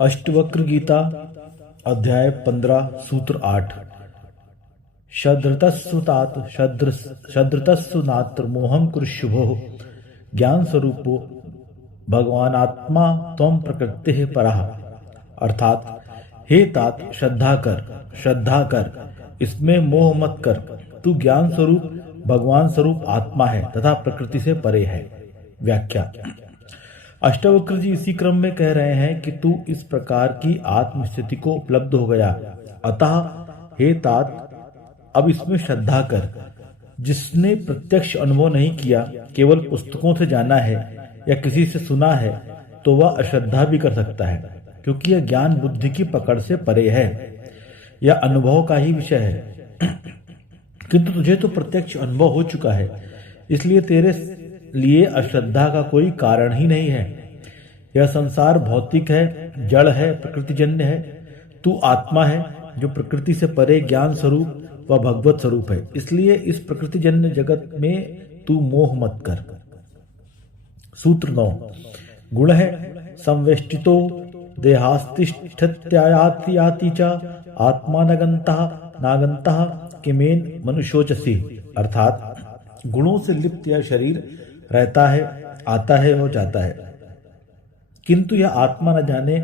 अष्टवक्र गीता अध्याय 15 सूत्र 8। शद्रतस्सु नात्र मोहं कुरुष्युभो ज्ञान स्वरूपो भगवानात्मा त्वं प्रकृतिः परः। अर्थात हे तात श्रद्धा कर, इसमें मोह मत कर। तू ज्ञान स्वरूप भगवान स्वरूप आत्मा है तथा प्रकृति से परे है। व्याख्या। अष्टवक्र जी इसी क्रम में कह रहे हैं कि तू इस प्रकार की आत्मस्थिति को उपलब्ध हो गया, अतः हे तात अब इसमें श्रद्धा कर। जिसने प्रत्यक्ष अनुभव नहीं किया, केवल पुस्तकों से जाना है या किसी से सुना है, तो वह अश्रद्धा भी कर सकता है, क्योंकि यह ज्ञान बुद्धि की पकड़ से परे है, यह अनुभव का ही विषय है। किंतु तुझे तो प्रत्यक्ष अनुभव हो चुका है, इसलिए तेरे लिए अश्रद्धा का कोई कारण ही नहीं है। यह संसार भौतिक है, जड़ है, प्रकृतिजन्य है। तू आत्मा है जो प्रकृति से परे ज्ञान स्वरूप व भगवत स्वरूप है, इसलिए इस प्रकृतिजन्य जगत में तू मोह मत कर। सूत्र 9। गुण है संवेष्टितो देहास्तिष्ठत्यायाति च आत्मा नागंतः किमेन मनुष्योचसी। अर्थात गुणों से लिप्त यह शरीर रहता है, आता है और जाता है, किंतु यह आत्मा न जाने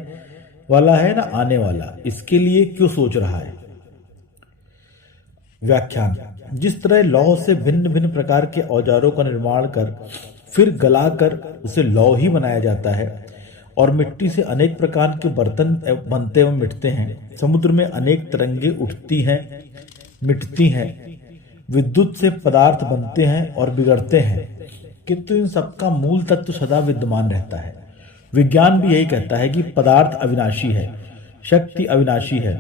वाला है न आने वाला, इसके लिए क्यों सोच रहा है। व्याख्यान। जिस तरह लौह से भिन्न भिन्न प्रकार के औजारों का निर्माण कर फिर गलाकर उसे लौह ही बनाया जाता है, और मिट्टी से अनेक प्रकार के बर्तन बनते एवं मिटते हैं, समुद्र में अनेक तरंगे उठती हैं मिटती हैं, विद्युत से पदार्थ बनते हैं और बिगड़ते हैं, किंतु इन सबका मूल तत्व सदा विद्यमान रहता है। विज्ञान भी यही कहता है कि पदार्थ अविनाशी है, शक्ति अविनाशी है।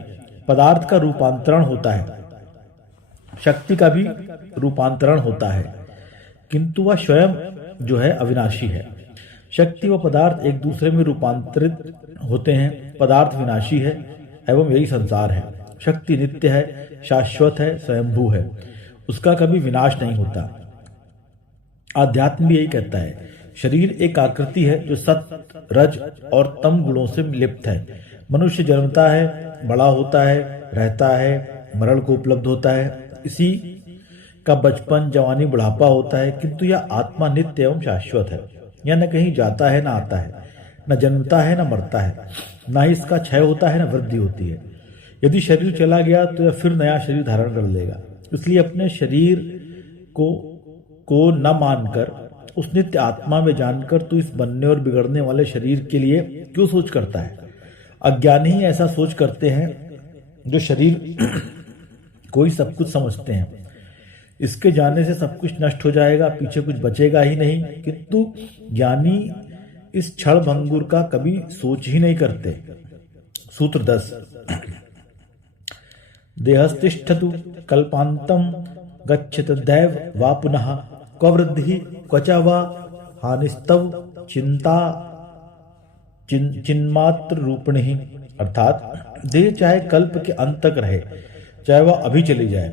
पदार्थ का रूपांतरण होता है, शक्ति का भी रूपांतरण होता है, किंतु वह स्वयं जो है अविनाशी है। शक्ति व पदार्थ एक दूसरे में रूपांतरित होते हैं। पदार्थ विनाशी है एवं यही संसार है। शक्ति नित्य है, शाश्वत है, स्वयंभू है, उसका कभी विनाश नहीं होता। आध्यात्म भी यही कहता है। शरीर एक आकृति है जो सत, रज और तम गुणों से लिप्त है। मनुष्य जन्मता है, बड़ा होता है, रहता है, मरण को उपलब्ध होता है, इसी का बचपन, जवानी, बुढ़ापा होता है, किंतु यह आत्मा नित्य एवं शाश्वत है। यह न कहीं जाता है न आता है, न जन्मता है न मरता है, न ही इसका क्षय होता है न वृद्धि होती है। यदि शरीर चला गया तो यह फिर नया शरीर धारण कर लेगा। इसलिए अपने शरीर को न मानकर उस नित्य आत्मा में जानकर तू इस बनने और बिगड़ने वाले शरीर के लिए क्यों सोच करता है। अज्ञानी ही ऐसा सोच करते हैं, जो शरीर को ही सब कुछ समझते हैं। इसके जाने से सब कुछ नष्ट हो जाएगा, पीछे कुछ बचेगा ही नहीं, किंतु ज्ञानी इस क्षण भंगुर का कभी सोच ही नहीं करते। सूत्र 10। देहस्तिष्ठतु कल्पांतम गच्छत दैव वा पुनः क्व वृद्धि क्वच वा हानिस्तव चिन्मात्र रूपिणी। अर्थात देह चाहे कल्प के अंत तक रहे, चाहे वह अभी चली जाए,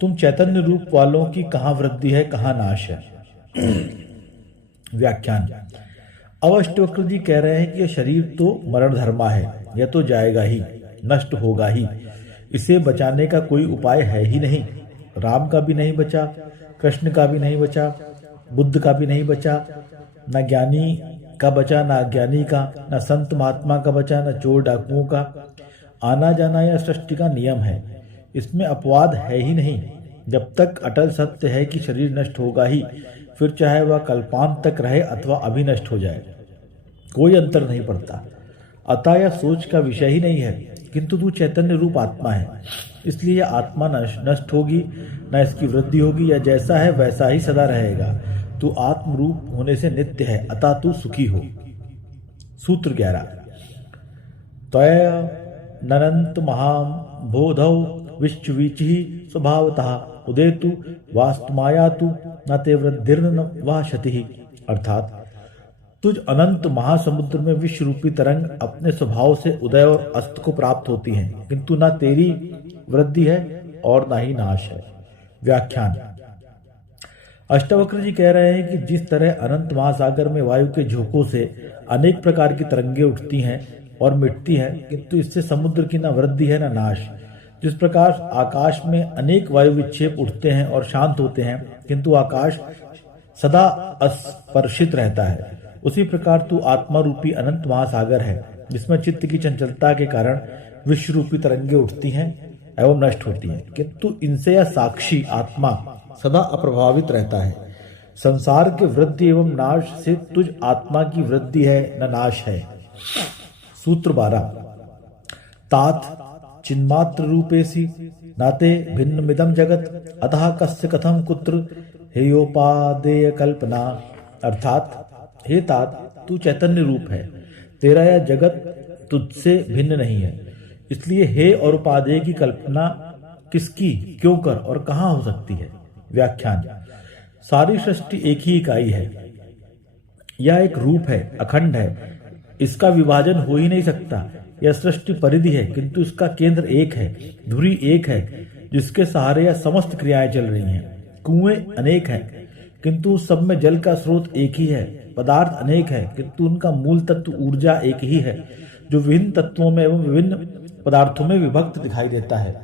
तुम चैतन्य रूप वालों की कहाँ वृद्धि है, कहाँ नाश है। व्याख्यान। अष्टवक्र जी कह रहे हैं कि यह शरीर तो मरण धर्मा है, यह तो जाएगा ही, नष्ट होगा ही, इसे बचाने का कोई उपाय है ही नहीं। राम का भी नहीं बचा, कृष्ण का भी नहीं बचा, बुद्ध का भी नहीं बचा, न ज्ञानी का बचा, न अज्ञानी का, न संत महात्मा का बचा, न चोर डाकुओं का। आना जाना यह सृष्टि का नियम है, इसमें अपवाद है ही नहीं। जब तक अटल सत्य है कि शरीर नष्ट होगा ही, फिर चाहे वह कल्पांत तक रहे अथवा अभी नष्ट हो जाए, कोई अंतर नहीं पड़ता। अतः यह सोच का विषय ही नहीं है, किंतु तू चैतन्य रूप आत्मा है, इसलिए यह आत्मा नष्ट होगी, न इसकी वृद्धि होगी। यह जैसा है वैसा ही सदा रहेगा। तू आत्म रूप होने से नित्य है, अतः तू सुखी हो। सूत्र 11। त्वय ननंत महाम बोधौ विश्ववीचि स्वभावतः उदेतु वास्तुमायातु न ते वृद्धिर्न वा क्षतिः। अर्थात तुझ अनंत महासमुद्र में विश्व रूपी तरंग अपने स्वभाव से उदय और अस्त को प्राप्त होती हैं, किंतु न तेरी वृद्धि है और न ही नाश है। व्याख्यान। अष्टवक्र जी कह रहे हैं कि जिस तरह अनंत महासागर में वायु के झोंकों से अनेक प्रकार की तरंगे उठती हैं और मिटती है, किंतु इससे समुद्र की न वृद्धि है न नाश। जिस प्रकार आकाश में अनेक वायु विक्षेप उठते हैं और शांत होते हैं, किंतु आकाश सदा अस्पर्शित रहता है, उसी प्रकार तू आत्मा रूपी अनंत महासागर है, जिसमें चित्त की चंचलता के कारण विश्व रूपी तरंगे उठती हैं एवं नष्ट होती हैं, किंतु इनसे यह साक्षी आत्मा सदा अप्रभावित रहता है। संसार के वृद्धि एवं नाश से तुझ आत्मा की वृद्धि है न नाश है। सूत्र 12। तात चिन्मात्र रूपेसी नाते भिन्न मिदम जगत अतः कस्य कथम कुत्र हेयोपादेय कल्पना। अर्थात हे तात, तू चैतन्य रूप है, तेरा यह जगत तुझसे भिन्न नहीं है, इसलिए हे और उपादेय की कल्पना किसकी, क्यों कर और कहाँ हो सकती है। व्याख्यान। सारी सृष्टि एक ही इकाई है, यह एक रूप है, अखंड है, इसका विभाजन हो ही नहीं सकता। यह सृष्टि परिधि है, किंतु इसका केंद्र एक है, धुरी एक है, जिसके सहारे यह समस्त क्रियाएं चल रही हैं। कुएं अनेक हैं, किंतु सब में जल का स्रोत एक ही है। पदार्थ अनेक है, किंतु उनका मूल तत्व ऊर्जा एक ही है, जो विभिन्न तत्वों में एवं विभिन्न पदार्थों में विभक्त दिखाई देता है।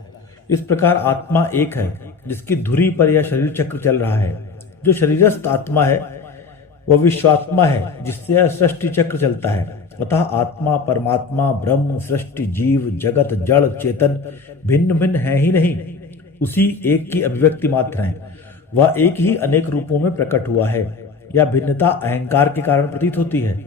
इस प्रकार आत्मा एक है, जिसकी धुरी पर यह शरीर चक्र चल रहा है। जो शरीरस्थ आत्मा है वह विश्वात्मा है, जिससे यह सृष्टि चक्र चलता है। अतः आत्मा, परमात्मा, ब्रह्म, सृष्टि, जीव, जगत, जड़, चेतन भिन्न भिन्न है ही नहीं, उसी एक की अभिव्यक्ति मात्र है। वह एक ही अनेक रूपों में प्रकट हुआ है। यह भिन्नता अहंकार के कारण प्रतीत होती है।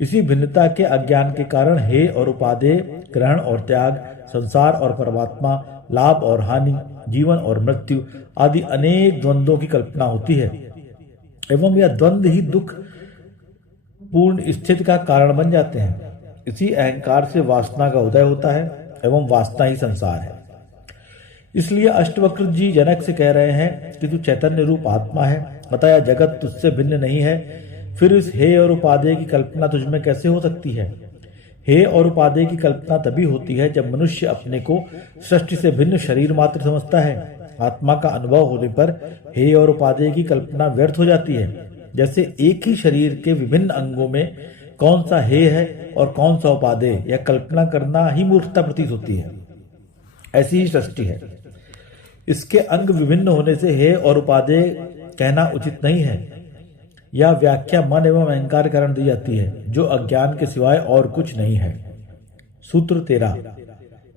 इसी भिन्नता के अज्ञान के कारण हे और उपादेय, ग्रहण और त्याग, संसार और परमात्मा, लाभ और हानि, जीवन और मृत्यु आदि अनेक द्वंद्वों की कल्पना होती है, एवं यह द्वंद्व ही दुख पूर्ण स्थिति का कारण बन जाते हैं। इसी अहंकार से वासना का उदय होता है एवं वासना ही संसार है। इसलिए अष्टवक्र जी जनक से कह रहे हैं कि तू चैतन्य रूप आत्मा है, अतः यह जगत तुझसे भिन्न नहीं है। फिर इस हे और उपादेय की कल्पना तुझमें कैसे हो सकती है। हे और उपादेय की कल्पना तभी होती है जब मनुष्य अपने को सृष्टि से भिन्न शरीर मात्र समझता है। आत्मा का अनुभव होने पर हे और उपादेय की कल्पना व्यर्थ हो जाती है। जैसे एक ही शरीर के विभिन्न अंगों में कौन सा हे है और कौन सा उपादेय, यह कल्पना करना ही मूर्खता प्रतीत होती है। ऐसी ही सृष्टि है। इसके अंग विभिन्न होने से हे और उपादेय कहना उचित नहीं है। यह व्याख्या मन एवं अहंकार के कारण दी जाती है, जो अज्ञान के सिवाय और कुछ नहीं है। सूत्र 13।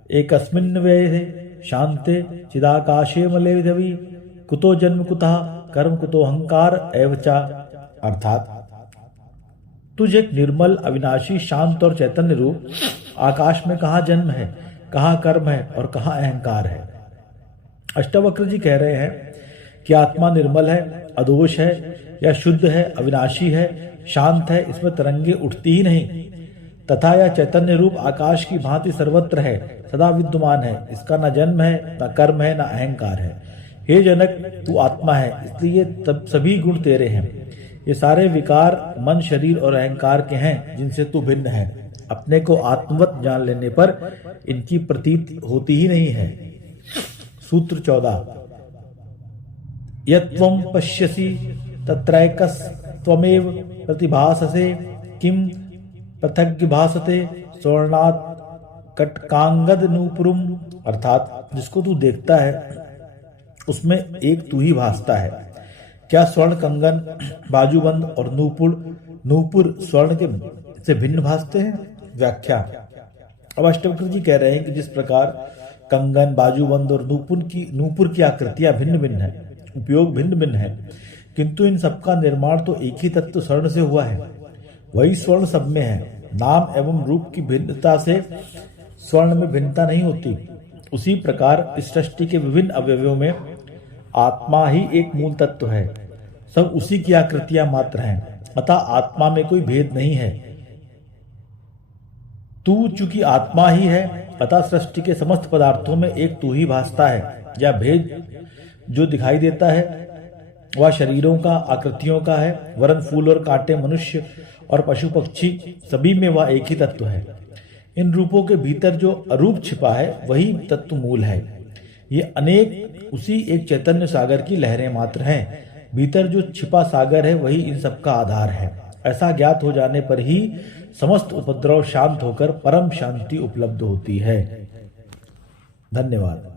एकस्मिन् व्यये शांते चिदाकाशे मले विधवी कुतो जन्म कुतः कर्म कुतो अहंकार एवचा। अर्थात तुझ एक निर्मल, अविनाशी, शांत और चैतन्य रूप आकाश में कहाँ जन्म है, कहाँ कर्म है और कहाँ अहंकार है। अष्टावक्र जी कह रहे हैं कि आत्मा निर्मल है, अदोष है, यह शुद्ध है, अविनाशी है, शांत है, इसमें तरंगे उठती ही नहीं, तथा यह चैतन्य रूप आकाश की भांति सर्वत्र है, सदा विद्यमान है, इसका न जन्म है, न कर्म है, न अहंकार है। हे जनक, तू आत्मा है, इसलिए तब सभी गुण तेरे हैं। ये सारे विकार मन, शरीर और अहंकार के हैं, जिनसे तू भिन्न है। अपने को आत्मवत जान लेने पर इनकी प्रतीत होती ही नहीं है। सूत्र 14। यत्वं पश्यसि तत्रैकस्त्वमेव प्रतिभाससे किम पृथग् भासते स्वर्णात् कटकांगद नूपुरम। अर्थात जिसको तू देखता है उसमें एक तू ही भासता है। क्या स्वर्ण कंगन, बाजूबंद और नूपुर स्वर्ण के से भिन्न भासते हैं। व्याख्या। अब अष्टवक्र जी कह रहे हैं कि जिस प्रकार कंगन, बाजूबंद और नूपुर की आकृतियां भिन्न भिन्न है, उपयोग भिन्न भिन्न है, किंतु इन सबका निर्माण तो एक ही तत्व स्वर्ण से हुआ है। वही स्वर्ण सब में है। नाम एवं रूप की भिन्नता से स्वर्ण में भिन्नता नहीं होती। उसी प्रकार इस सृष्टि के विभिन्न अवयवों में आत्मा ही एक मूल तत्व है, सब उसी की आकृतियां मात्र हैं, अतः आत्मा में कोई भेद नहीं है। तू चूंकि आत्मा ही है, अतः सृष्टि के समस्त पदार्थों में एक तू ही भासता है। यह भेद जो दिखाई देता है वह शरीरों का, आकृतियों का है, वरन फूल और कांटे, मनुष्य और पशु पक्षी सभी में वह एक ही तत्व है। इन रूपों के भीतर जो अरूप छिपा है वही तत्व मूल है। ये अनेक उसी एक चैतन्य सागर की लहरें मात्र हैं। भीतर जो छिपा सागर है वही इन सबका आधार है। ऐसा ज्ञात हो जाने पर ही समस्त उपद्रव शांत होकर परम शांति उपलब्ध होती है। धन्यवाद।